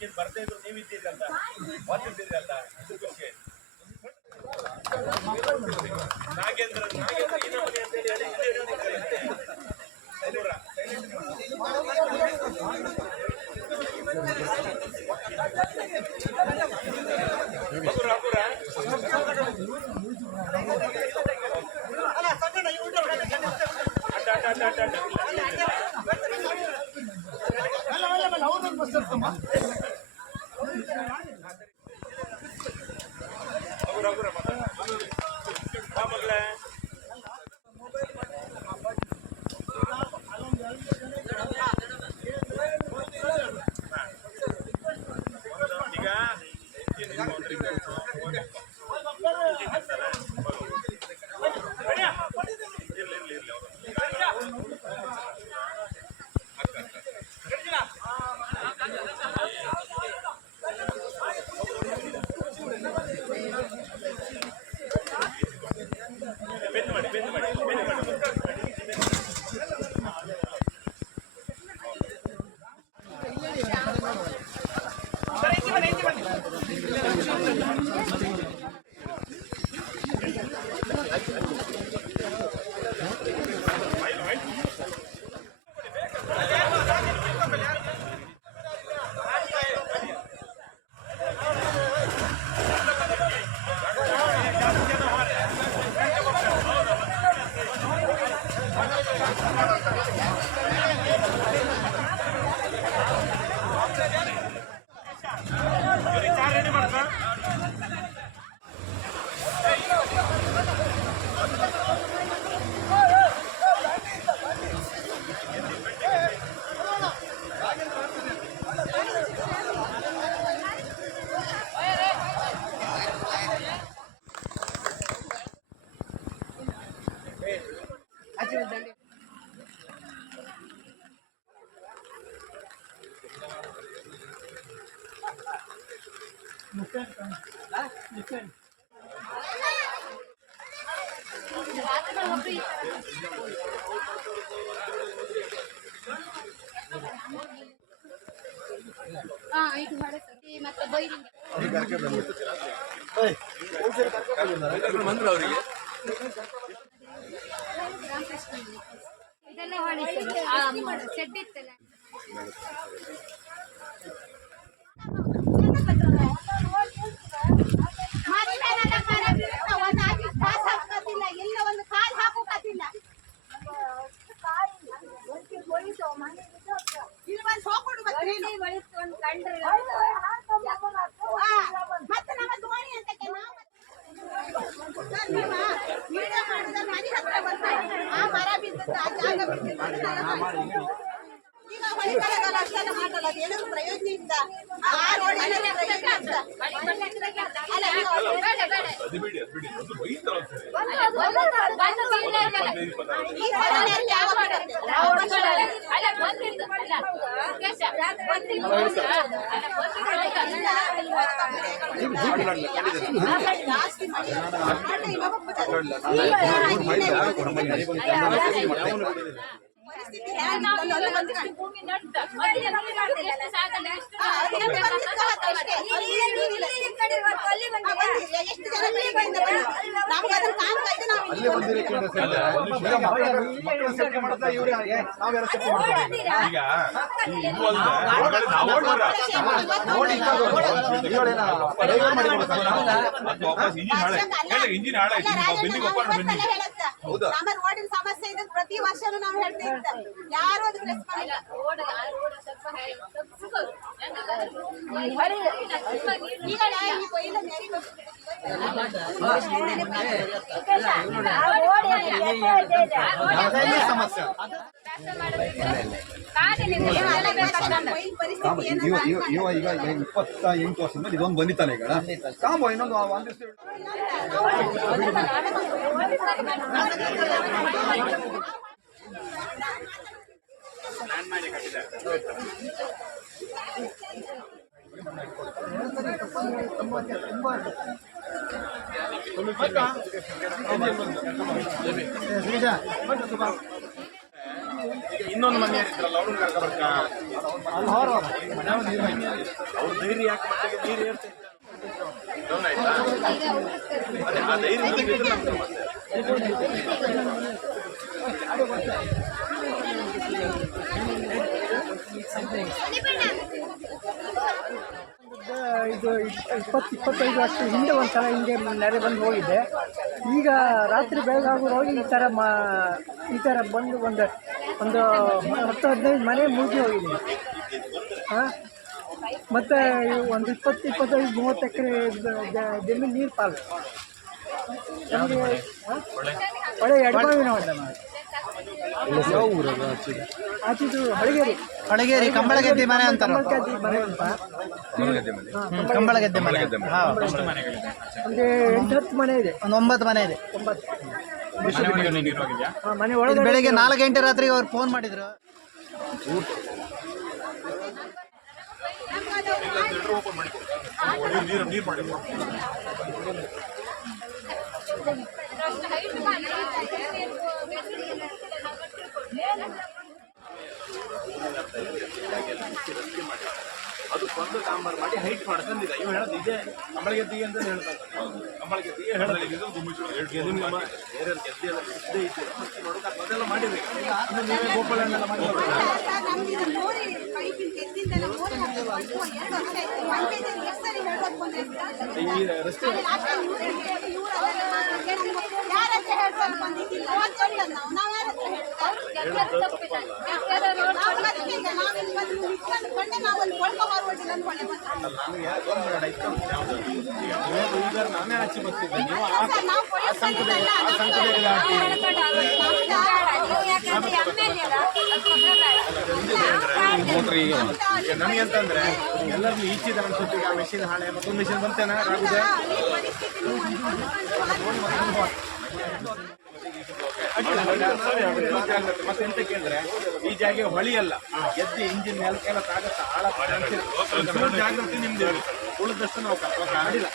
Engine ಬರ್ತಾ ಇದ್ರು ನೀವು ಇದ್ದೀರಿ ಅಂತ ಬಂದಿದ್ದೀರಿ ಅಂತ ಇದು ಖುಷಿ ಆಯ್ತು. ನಾಗೇಂದ್ರ ನಾಗೇಂದ್ರ ಈ ನಮೂನೆ ಅಂತ ಹೇಳಿ. ಸೈಲೂರ, ಹಗುರ, ಹಗುರ. ಅಡ್ಡ, ಅಡ್ಡ, ಅಡ್ಡ, ಅಡ್ಡ, ಅಡ್ಡ. ಅಲ್ಲ ಅಲ್ಲ ಅಲ್ಲ ಅವ್ರನ್ನ ಬಸ್ ನೀನು. ಆ, ಮತ್ತೆ ನಮ್ಮ ದೋಣಿ ಅಂತ ಸರ್, ನೀವು ವಿಡಿಯೋ ಮಾಡಿದ್ರೆ ಮನೆ ಹತ್ರ ಬರ್ತಾರೆ ಆ ಮರ ಬಿದ್ದದ್ದು ಆ ಜಾಗ ಬಿದ್ದದ್ದು ಈಗ ಮಳೆಗಾಲದಲ್ಲಿ ಅಷ್ಟೆಲ್ಲ ಮಾಡಲ್ಲ ಅದೇನಾದ್ರು ಪ್ರಯೋಜನ ಇಲ್ಲ. ಆ ರೋಡ್ ಏನಾದ್ರು ಪ್ರಯೋಜನ ಅದು ಬಿಡಿ ಅದು ಬಿಡಿ ಅದು ಬೈತಾರೆ ಈ ಇಂಜಿನ್ ಹಾಳೆ ಹೇಳಿ ಇಂಜಿನ್ ಹಾಳಾಯ್ತು ಬೆನ್ನಿಗೆ ಒಪ್ಪಾಡು ಬನ್ನಿ ನಮ್ಮ ರೋಡಿನ ಸಮಸ್ಯೆ ಇದೆ ಪ್ರತಿ ವರ್ಷನೂ ನಾವು ಹೇಳ್ತಾ ಇರ್ತೇವೆ ಯಾರು ಅದಕ್ಕೆ ರೆಸ್ಪಾಂಡ್ ಇಲ್ಲ ಈಗ ಈ ಕೊಯ್ಲು ನೆರಿಬೇಕು. ಸಮಸ್ಯೆ ಇಪ್ಪತ್ತ ಎಂಟು ವರ್ಷದ ಮೇಲೆ ಇದೊಂದು ಬಂದಿತ್ತಾನೆ ಈಗ ಕಾಂಬೋ ಇನ್ನೊಂದು ಒಂದು ದಿವಸ ಇನ್ನೊಂದು ಮನೆ ಇದ್ರಲ್ಲ ಅವ್ರನ್ನ ಕರ್ಕೊಬರ್ಕ ಅವ್ರ ಧೈರ್ಯ ಯಾಕೆ ಮತ್ತೆ ನೀರು ಏರ್ತಾ ಆಯ್ತಾ? ಅದೇ, ಆ ಧೈರ್ಯ. ಇದು ಇಪ್ಪತ್ತು, ಇಪ್ಪತ್ತೈದು ವರ್ಷ ಹಿಂದೆ ಒಂದ್ಸಲ ಹಿಂಗೆ ನೆರೆ ಬಂದು ಹೋಗಿದ್ದೆ ಈಗ ರಾತ್ರಿ ಬೆಳಗಾಗುವಾಗ ಈ ಥರ ಮಾ ಈ ಥರ ಬಂದು ಒಂದು ಒಂದು ಹತ್ತು ಹದಿನೈದು ಮನೆ ಮುಗಿ ಹೋಗಿದೆ. ಹಾಂ? ಮತ್ತು ಒಂದು ಇಪ್ಪತ್ತು ಇಪ್ಪತ್ತೈದು ಮೂವತ್ತು ಎಕರೆ ಜಮೀನು ನೀರು ಪಾಲು. ನಮಗೆ? ಹೊಳೆ ಎಡಮಾವಿನ ಹೊಳೆ ಆಚಿದು ಹಳಗೇರಿ. ಹಳಗೇರಿ ಕಂಬಳಗದ್ದೆ ಮನೆ ಅಂತ ಕಂಬಳಗದ್ದೆ ಮನೆ ಅಂತ. ಕಂಬಳಗದ್ದೆ ಮನೆ. ಒಂದು ಎಂಟು ಹತ್ತು ಮನೆ ಇದೆ. ಒಂದು ಒಂಬತ್ತು ಮನೆ ಇದೆ. ಒಂಬತ್ತು. ಇದು ಬೆಳಿಗ್ಗೆ ನಾಲ್ಕು ಗಂಟೆ ರಾತ್ರಿಗೆ ಅವ್ರು ಫೋನ್ ಮಾಡಿದ್ರು. ನೀರು ನೀರು ಮಾಡಿ ಅದು ಸ್ವಂತ ಸಾಂಬಾರ್ ಮಾಡಿ ಹೈಟ್ ಮಾಡ್ಕೊಂಡಿದ್ದ ಇವ್ ಹೇಳೋದು ಇದೇ. ಕಂಬಳಿಗೆ ತೀ ಅಂತ ಹೇಳ್ತಾರೆ ಬೇರೆ ಇದ್ದೇ ಇತ್ತು ನೋಡೋಕೆ ಅದೆಲ್ಲ ಮಾಡಿದ್ರಿ ಇನ್ನು ನೀವೇ ಮಾಡಿ ಮೂರು ಹತ್ತು ವರ್ಷ, ಎರಡು ವರ್ಷ ಆಯ್ತು. ಮಂಡ್ಯದಲ್ಲಿ ಎಷ್ಟು ಸರಿ ಹೇಳ್ಬೇಕು ಬಂದ್ರೆ ಈ ರಸ್ತೆ ಯಾರಂತ ಹೇಳ್ಕೊಂಡು ಬಂದಿದ್ದಿಲ್ಲ ಅವತ್ತು ಹೇಳಿದ್ ನಾವು ನಾವ್ ಯಾರ ಹತ್ರ ಹೇಳ್ತಾರೆ ನಾವು ಅದಕ್ಕೆ ಈಗ ನಾವಿಲ್ಲಿ ಬಂದು ನಿಂತ್ಕೊಂಡು ಕೊಂಡೆ ನಾವು ಅಲ್ಲಿ ಕೊಳ್ಕೊಂಡ್ ಬರ್ಬೋದಿಲ್ಲ ಅನ್ಕೊಂಡೆ ಮತ್ತೆ. ನನಗೆ ಒಂದು ಎರಡು ಐಟಮ್ ಯಾವುದು ಈಗ ನೀವು ಈಗ ಬರ್ತಿದ್ದೆ ನೀವು ಆ ಅಂತಂದ್ರೆ ಎಲ್ಲರನ್ನು ಈಚಿದ ಅನ್ಸುತ್ತೆ. ಈಗ ಮೆಷಿನ್ ಹಾಳೆ ಮತ್ತೊಂದು ಮೆಷಿನ್ ಬಂತೇನ? ಆಗಿದೆ ಮತ್ತೆ ಎಂತ ಕೇಳಿದ್ರೆ ಈ ಜಾಗ ಹೊಳಿ ಅಲ್ಲ ಎದ್ದು ಇಂಜಿನ್ ನೆಲಕ್ಕೆಲ್ಲ ತಾಗತ್ತ ಆಳ ಒಂಚೂರು ಜಾಗೃತಿ ನಿಮ್ದು ಉಳಿದಷ್ಟು ನಾವು ಕಾಡಿಲ್ಲ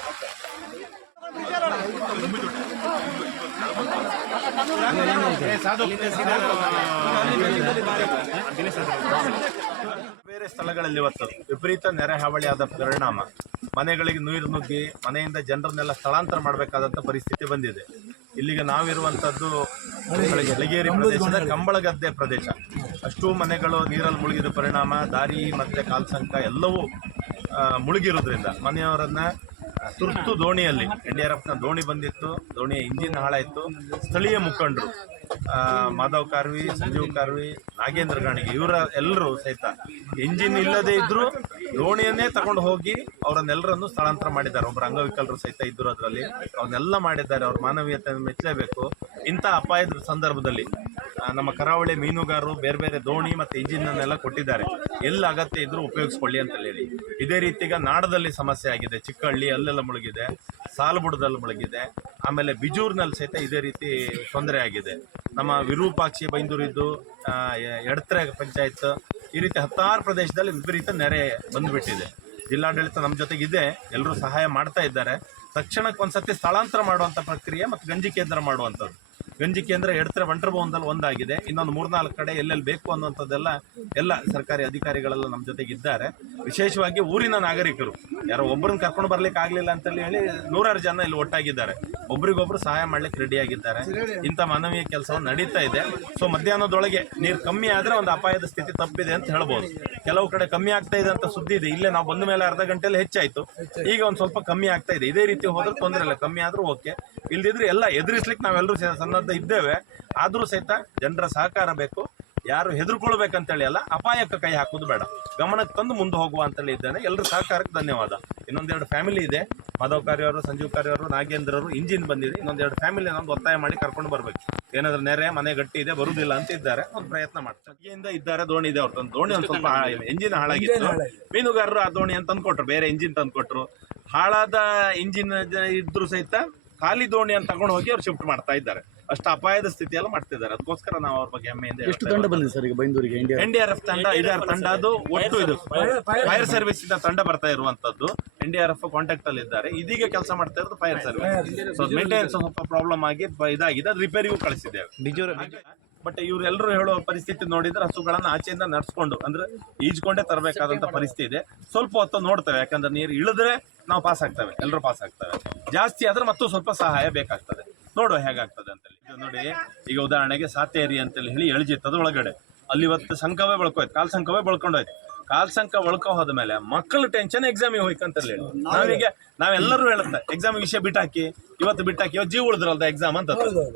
ಬೇರೆ ಸ್ಥಳಗಳಲ್ಲಿ ಇವತ್ತು ವಿಪರೀತ ನೆರೆ ಹಾವಳಿಯಾದ ಪರಿಣಾಮ. ಮನೆಗಳಿಗೆ ನೀರು ನುಗ್ಗಿ ಮನೆಯಿಂದ ಜನರನ್ನೆಲ್ಲ ಸ್ಥಳಾಂತರ ಮಾಡಬೇಕಾದಂತ ಪರಿಸ್ಥಿತಿ ಬಂದಿದೆ. ಇಲ್ಲಿಗೆ ನಾವಿರುವಂತದ್ದು ಹಲಗೇರಿ ಪ್ರದೇಶದ ಕಂಬಳಗದ್ದೆ ಪ್ರದೇಶ. ಅಷ್ಟು ಮನೆಗಳು, ನೀರಲ್ಲಿ ಮುಳುಗಿದ ಪರಿಣಾಮ, ದಾರಿ ಮತ್ತೆ ಕಾಲ್ಸಂಕ ಎಲ್ಲವೂ ಮುಳುಗಿರೋದ್ರಿಂದ ಮನೆಯವರನ್ನ ತುರ್ತು ದೋಣಿಯಲ್ಲಿ ಎನ್ ಡಿ ಆರ್ ಎಫ್ನ ದೋಣಿ ಬಂದಿತ್ತು, ದೋಣಿಯ ಇಂಜಿನ್ ಹಾಳಾಯಿತು. ಸ್ಥಳೀಯ ಮುಖಂಡರು ಮಾಧವ್ ಕಾರ್ವಿ, ಸಂಜೀವ್ ಕಾರ್ವಿ, ನಾಗೇಂದ್ರ ಗಾಣಿಗೆ, ಇವರ ಎಲ್ಲರೂ ಸಹಿತ ಇಂಜಿನ್ ಇಲ್ಲದೇ ಇದ್ರು ದೋಣಿಯನ್ನೇ ತಗೊಂಡು ಹೋಗಿ ಅವರನ್ನೆಲ್ಲರನ್ನು ಸ್ಥಳಾಂತರ ಮಾಡಿದ್ದಾರೆ. ಒಬ್ಬರು ಅಂಗವಿಕಲರು ಸಹಿತ ಇದ್ದರು ಅದರಲ್ಲಿ. ಅವನ್ನೆಲ್ಲ ಮಾಡಿದ್ದಾರೆ. ಅವ್ರ ಮಾನವೀಯತೆಯನ್ನು ಮೆಚ್ಚಲೇಬೇಕು. ಇಂಥ ಅಪಾಯದ ಸಂದರ್ಭದಲ್ಲಿ ನಮ್ಮ ಕರಾವಳಿ ಮೀನುಗಾರರು ಬೇರೆ ಬೇರೆ ದೋಣಿ ಮತ್ತು ಇಂಜಿನ್ ಅನ್ನೆಲ್ಲ ಕೊಟ್ಟಿದ್ದಾರೆ. ಎಲ್ಲಿ ಅಗತ್ಯ ಇದ್ರೂ ಉಪಯೋಗಿಸ್ಕೊಳ್ಳಿ ಅಂತ ಹೇಳಿ ಇದೇ ರೀತಿಗ ನಾಡದಲ್ಲಿ ಸಮಸ್ಯೆ ಆಗಿದೆ. ಚಿಕ್ಕಹಳ್ಳಿ ಅಲ್ಲೆಲ್ಲ ಮುಳುಗಿದೆ. ಸಾಲುಬುಡದಲ್ಲಿ ಮುಳುಗಿದೆ. ಆಮೇಲೆ ಬಿಜೂರ್ನಲ್ಲಿ ಸಹಿತ ಇದೇ ರೀತಿ ತೊಂದರೆ ಆಗಿದೆ. ನಮ್ಮ ವಿರೂಪಾಕ್ಷಿ ಬೈಂದೂರಿದ್ದು ಎಡತ್ರೆ ಪಂಚಾಯತ್ ಈ ರೀತಿ ಹತ್ತಾರು ಪ್ರದೇಶದಲ್ಲಿ ವಿಪರೀತ ನೆರೆ ಬಂದುಬಿಟ್ಟಿದೆ. ಜಿಲ್ಲಾಡಳಿತ ನಮ್ಮ ಜೊತೆಗಿದೆ. ಎಲ್ಲರೂ ಸಹಾಯ ಮಾಡ್ತಾ ಇದ್ದಾರೆ. ತಕ್ಷಣಕ್ಕೆ ಒಂದ್ಸತಿ ಸ್ಥಳಾಂತರ ಮಾಡುವಂಥ ಪ್ರಕ್ರಿಯೆ ಮತ್ತು ಗಂಜಿ ಕೇಂದ್ರ ಮಾಡುವಂಥದ್ದು. ಗಂಜಿ ಕೇಂದ್ರ ಎಡತ್ರೆ ಬಂಟರಭವನದಲ್ಲಿ ಒಂದಾಗಿದೆ. ಇನ್ನೊಂದು ಮೂರ್ನಾಲ್ಕು ಕಡೆ ಎಲ್ಲೆಲ್ಲಿ ಬೇಕು ಅನ್ನುವಂಥದ್ದೆಲ್ಲ ಎಲ್ಲ ಸರ್ಕಾರಿ ಅಧಿಕಾರಿಗಳೆಲ್ಲ ನಮ್ಮ ಜೊತೆಗಿದ್ದಾರೆ. ವಿಶೇಷವಾಗಿ ಊರಿನ ನಾಗರಿಕರು. ಯಾರೋ ಒಬ್ಬರನ್ನ ಕರ್ಕೊಂಡು ಬರ್ಲಿಕ್ಕೆ ಆಗಲಿಲ್ಲ ಅಂತೇಳಿ ಹೇಳಿ ನೂರಾರು ಜನ ಇಲ್ಲಿ ಒಟ್ಟಾಗಿದ್ದಾರೆ. ಒಬ್ರಿಗೊಬ್ರು ಸಹಾಯ ಮಾಡ್ಲಿಕ್ಕೆ ರೆಡಿ ಆಗಿದ್ದಾರೆ. ಇಂಥ ಮಾನವೀಯ ಕೆಲಸ ನಡೀತಾ ಇದೆ. ಸೊ ಮಧ್ಯಾಹ್ನದೊಳಗೆ ನೀರು ಕಮ್ಮಿ ಆದ್ರೆ ಒಂದು ಅಪಾಯದ ಸ್ಥಿತಿ ತಪ್ಪಿದೆ ಅಂತ ಹೇಳ್ಬೋದು. ಕೆಲವು ಕಡೆ ಕಮ್ಮಿ ಆಗ್ತಾ ಇದೆ ಅಂತ ಸುದ್ದಿ ಇದೆ. ಇಲ್ಲೇ ನಾವು ಬಂದ ಮೇಲೆ ಅರ್ಧ ಗಂಟೆಯಲ್ಲಿ ಹೆಚ್ಚಾಯ್ತು. ಈಗ ಒಂದು ಸ್ವಲ್ಪ ಕಮ್ಮಿ ಆಗ್ತಾ ಇದೆ. ಇದೇ ರೀತಿ ಹೋದ್ರೆ ತೊಂದರೆ ಇಲ್ಲ. ಕಮ್ಮಿ ಆದ್ರೂ ಓಕೆ. ಇಲ್ದಿದ್ರೆ ಎಲ್ಲ ಎದುರಿಸ್ಲಿಕ್ಕೆ ನಾವೆಲ್ಲರೂ ಸನ್ನದ್ಧ ಇದ್ದೇವೆ. ಆದ್ರೂ ಸಹಿತ ಜನರ ಸಹಕಾರ ಬೇಕು. ಯಾರು ಹೆದರ್ಕೊಳ್ಬೇಕಂತೇಳಿ ಅಲ್ಲ ಅಪಾಯಕ್ಕೆ ಕೈ ಹಾಕೋದು ಬೇಡ. ಗಮನಕ್ಕೆ ತಂದು ಮುಂದೆ ಹೋಗುವ ಅಂತೇಳಿ ಇದ್ದೇನೆ. ಎಲ್ಲರ ಸಹಕಾರಕ್ಕೆ ಧನ್ಯವಾದ. ಇನ್ನೊಂದೆರಡು ಫ್ಯಾಮಿಲಿ ಇದೆ. ಮಾಧವ್ ಕಾರ್ಯವರು ಸಂಜೀವ್ ಅವರು ಇಂಜಿನ್ ಬಂದಿದೆ. ಇನ್ನೊಂದೆರಡು ಫ್ಯಾಮಿಲಿ ಒಂದು ಒತ್ತಾಯ ಮಾಡಿ ಕರ್ಕೊಂಡು ಬರಬೇಕು. ಏನಾದ್ರೂ ನೆರೆ ಮನೆ ಗಟ್ಟಿ ಇದೆ ಬರುವುದಿಲ್ಲ ಅಂತ ಇದ್ದಾರೆ. ಒಂದು ಪ್ರಯತ್ನ ಮಾಡ್ತಾರೆ ಸಂಜೆಯಿಂದ ಇದ್ದಾರೆ ದೋಣಿ ಇದೆ ಅವ್ರದ್ದು. ದೋಣಿ ಒಂದು ಸ್ವಲ್ಪ ಇಂಜಿನ್ ಹಾಳಾಗಿತ್ತು. ಮೀನುಗಾರರು ಆ ದೋಣಿ ಅಂತ ತಂದುಕೊಟ್ರು. ಬೇರೆ ಇಂಜಿನ್ ತಂದ್ಕೊಟ್ರು. ಹಾಳಾದ ಇಂಜಿನ್ ಇದ್ರು ಸಹಿತ ಖಾಲಿ ದೋಣಿಯನ್ನು ತಗೊಂಡು ಹೋಗಿ ಅವ್ರು ಶಿಫ್ಟ್ ಮಾಡ್ತಾ ಇದ್ದಾರೆ. ಅಷ್ಟು ಅಪಾಯದ ಸ್ಥಿತಿಯಲ್ಲಿ ಮಾಡ್ತಿದ್ದಾರೆ. ಅದಕ್ಕೋಸ್ಕರ ನಾವು ಅವ್ರ ಬಗ್ಗೆ ಹೆಮ್ಮೆಯಿಂದ ಎಷ್ಟು ತಂಡ ಬಂದಿದೆ ಸರ್ ಈಗ ಬೈಂದೂರಿಗೆ India N D R F ತಂಡ ಐದಾರು ತಂಡ ಅದು ಒಟ್ಟು ಇದು. ಫೈರ್ ಸರ್ವಿಸ್ ಇಂದ ತಂಡ ಬರ್ತಾ ಇರುವಂತದ್ದು N D R F contact ಅಲ್ಲಿ ಇದ್ದಾರೆ. ಇದೀಗ ಕೆಲಸ ಮಾಡ್ತಾ ಇರೋದು ಫೈರ್ ಸರ್ವಿಸ್ ಸೊ ಮೇಂಟೆನೆನ್ಸ್ ಸ್ವಲ್ಪ ಪ್ರಾಬ್ಲಮ್ ಆಗಿ ಇದಾಗಿದೆ. ಅದು ರಿಪೇರಿಗೂ ಕಳಿಸಿದ್ದೇವೆ. ಬಟ್ ಇವರೆಲ್ಲರೂ ಹೇಳೋ ಪರಿಸ್ಥಿತಿ ನೋಡಿದ್ರೆ ಹಸುಗಳನ್ನ ಆಚೆಯಿಂದ ನಡ್ಸ್ಕೊಂಡು ಅಂದ್ರೆ ಈಜ್ಕೊಂಡೇ ತರಬೇಕಾದಂತ ಪರಿಸ್ಥಿತಿ ಇದೆ. ಸ್ವಲ್ಪ ಹೊತ್ತು ನೋಡ್ತೇವೆ. ಯಾಕಂದ್ರೆ ನೀರು ಇಳಿದ್ರೆ ನಾವು ಪಾಸ್ ಆಗ್ತೇವೆ. ಎಲ್ಲರೂ ಪಾಸ್ ಆಗ್ತವೆ. ಜಾಸ್ತಿ ಆದ್ರೆ ಮತ್ತೂ ಸ್ವಲ್ಪ ಸಹಾಯ ಬೇಕಾಗ್ತದೆ. ನೋಡುವ ಹೇಗಾಗ್ತದೆ ಇದು ನೋಡಿ. ಈಗ ಉದಾಹರಣೆಗೆ ಸಾತೇರಿ ಅಂತೇಳಿ ಹೇಳಿ ಎಳ್ಜಿತ್ತದ ಒಳಗಡೆ. ಅಲ್ಲಿ ಇವತ್ತು ಸಂಕವೇ ಬಳ್ಕೋಯ್ತು. ಕಾಲ್ ಸಂಕವೇ ಬಳ್ಕೊಂಡೋಯ್ತು. ಕಾಲ್ ಸಂಕ ಒಳ್ಕೊ ಹೋದ್ಮೇಲೆ ಮಕ್ಕಳು ಟೆನ್ಷನ್ ಎಕ್ಸಾಮಿಗೆ ಹೋಯ್ಕಂತ ಹೇಳಿ. ನಾವೀಗ ನಾವೆಲ್ಲರೂ ಹೇಳುತ್ತೆ. ಎಕ್ಸಾಮ್ ವಿಷಯ ಬಿಟ್ಟಾಕಿ ಇವತ್ತು ಬಿಟ್ಟಾಕಿ ಇವತ್ತು ಜೀವ ಉಳಿದ್ರಲ್ದ ಎಕ್ಸಾಮ್ ಅಂತ.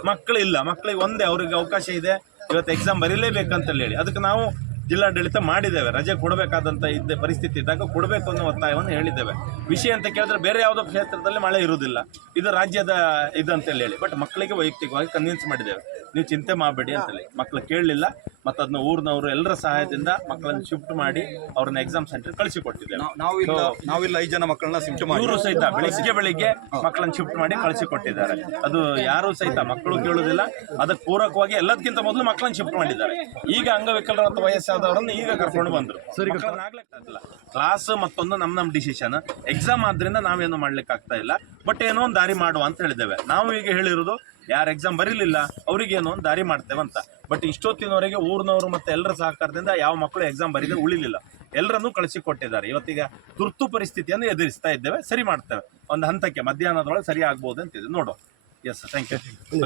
ಮಕ್ಕಳು ಇಲ್ಲ ಮಕ್ಕಳಿಗೆ ಒಂದೇ ಅವ್ರಿಗೆ ಅವಕಾಶ ಇದೆ. ಇವತ್ತು ಎಕ್ಸಾಮ್ ಬರೀಲೇಬೇಕಂತ ಹೇಳಿ. ಅದಕ್ಕೆ ನಾವು ಜಿಲ್ಲಾಡಳಿತ ಮಾಡಿದ್ದೇವೆ. ರಜೆ ಕೊಡಬೇಕಾದಂತ ಇದ್ದ ಪರಿಸ್ಥಿತಿ ಇದ್ದಾಗ ಕೊಡಬೇಕು ಅನ್ನೋ ಒತ್ತಾಯವನ್ನು ಹೇಳಿದ್ದೇವೆ. ವಿಷಯ ಅಂತ ಕೇಳಿದ್ರೆ ಬೇರೆ ಯಾವುದೋ ಕ್ಷೇತ್ರದಲ್ಲಿ ಮಳೆ ಇರುವುದಿಲ್ಲ. ಇದು ರಾಜ್ಯದ ಇದಂತೇಳಿ ಹೇಳಿ. ಬಟ್ ಮಕ್ಕಳಿಗೆ ವೈಯಕ್ತಿಕವಾಗಿ ಕನ್ವಿನ್ಸ್ ಮಾಡಿದ್ದೇವೆ. ನೀವು ಚಿಂತೆ ಮಾಡಬೇಡಿ ಅಂತೇಳಿ. ಮಕ್ಕಳು ಕೇಳಲಿಲ್ಲ. ಮತ್ತು ಅದನ್ನ ಊರಿನವರು ಎಲ್ಲರ ಸಹಾಯದಿಂದ ಮಕ್ಕಳನ್ನ ಶಿಫ್ಟ್ ಮಾಡಿ ಅವ್ರನ್ನ ಎಕ್ಸಾಮ್ ಸೆಂಟರ್ ನಾವು- ನಾವಿಲ್ಲ ಐದು ಜನ ಮಕ್ಕಳನ್ನ ಶಿಫ್ಟ್ ಮಾಡಿ. ಇವರು ಸಹಿತ ಬೆಳಿಗ್ಗೆ ಬೆಳಿಗ್ಗೆ ಮಕ್ಕಳನ್ನ ಶಿಫ್ಟ್ ಮಾಡಿ ಕಳಿಸಿಕೊಟ್ಟಿದ್ದಾರೆ. ಅದು ಯಾರು ಸಹಿತ ಮಕ್ಕಳು ಕೇಳುವುದಿಲ್ಲ ಅದಕ್ಕೆ ಪೂರಕವಾಗಿ ಎಲ್ಲದಕ್ಕಿಂತ ಮೊದಲು ಮಕ್ಕಳನ್ನ ಶಿಫ್ಟ್ ಮಾಡಿದ್ದಾರೆ. ಈಗ ಅಂಗವಿಕಲರ ಅಥವಾ ವಯಸ್ಸಾದವರನ್ನ ಈಗ ಕರ್ಕೊಂಡು ಬಂದ್ರು. ಕ್ಲಾಸ್ ಮತ್ತೊಂದು ನಮ್ ನಮ್ ಡಿಸಿಷನ್ ಎಕ್ಸಾಮ್ ಆದ್ರಿಂದ ನಾವೇನು ಮಾಡ್ಲಿಕ್ಕೆ ಆಗ್ತಾ ಇಲ್ಲ. ಬಟ್ ಏನೋ ಒಂದು ದಾರಿ ಮಾಡುವ ಅಂತ ಹೇಳಿದ್ದೇವೆ. ನಾವು ಈಗ ಹೇಳಿರೋದು ಯಾರು ಎಕ್ಸಾಮ್ ಬರೀಲಿಲ್ಲ ಅವ್ರಿಗೆ ಏನೋ ಒಂದು ದಾರಿ ಮಾಡ್ತೇವೆ ಅಂತ. ಬಟ್ ಇಷ್ಟೊತ್ತಿನವರೆಗೆ ಊರಿನವರು ಮತ್ತೆ ಎಲ್ಲರ ಸಹಕಾರದಿಂದ ಯಾವ ಮಕ್ಕಳು ಎಕ್ಸಾಮ್ ಬರೀದ್ರೆ ಉಳಿಲಿಲ್ಲ. ಎಲ್ಲರನ್ನೂ ಕಳಿಸಿಕೊಟ್ಟಿದ್ದಾರೆ ಇವತ್ತಿಗೆ ತುರ್ತು ಪರಿಸ್ಥಿತಿಯನ್ನು ಎದುರಿಸ್ತಾ ಇದ್ದೇವೆ ಸರಿ ಮಾಡ್ತೇವೆ. ಒಂದು ಹಂತಕ್ಕೆ ಮಧ್ಯಾಹ್ನದೊಳಗೆ ಸರಿ ಆಗ್ಬೋದು ಅಂತಿದೆ ನೋಡುವ. Yes thank you